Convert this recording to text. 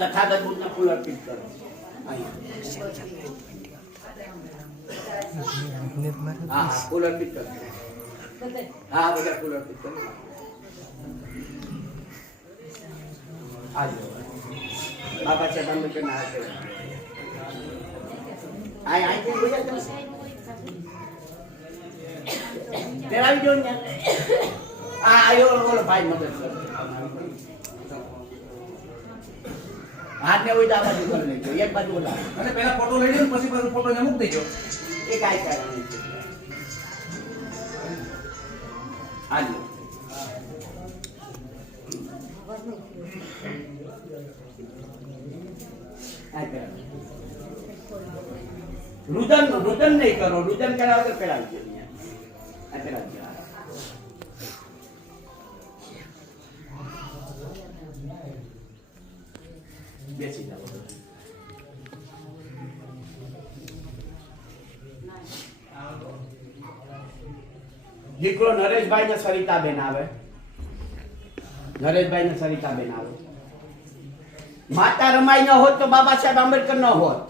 तथागत बुद्ध फूल अर्पित करो हाँ फूल अर्पित करो हाँ बेटा फूल अर्पित करो आ जाओ बाबा चरण में ना आए आए तुम बोला तेरा भी जोड़ आयो बोलो भाई मदद कर હાથ ને હોય તો આ બાજુ કરી લેજો એક બાજુ ઓલા અને પહેલા ફોટો લઈ લો પછી પછી ફોટો ને મૂકી દેજો. એ કાંઈ કારણ હાલો. રુદન રુદન નહીં કરો રુદન કરાવો તો અહીંયા. આ કરાવજો બેસી જાઓ દીકરો નરેશભાઈ ને સરિતાબેન આવે. નરેશભાઈ ને સરિતાબેન આવે. માતા રમાઈ ન હોત તો બાબા સાહેબ આંબેડકર ન હોત.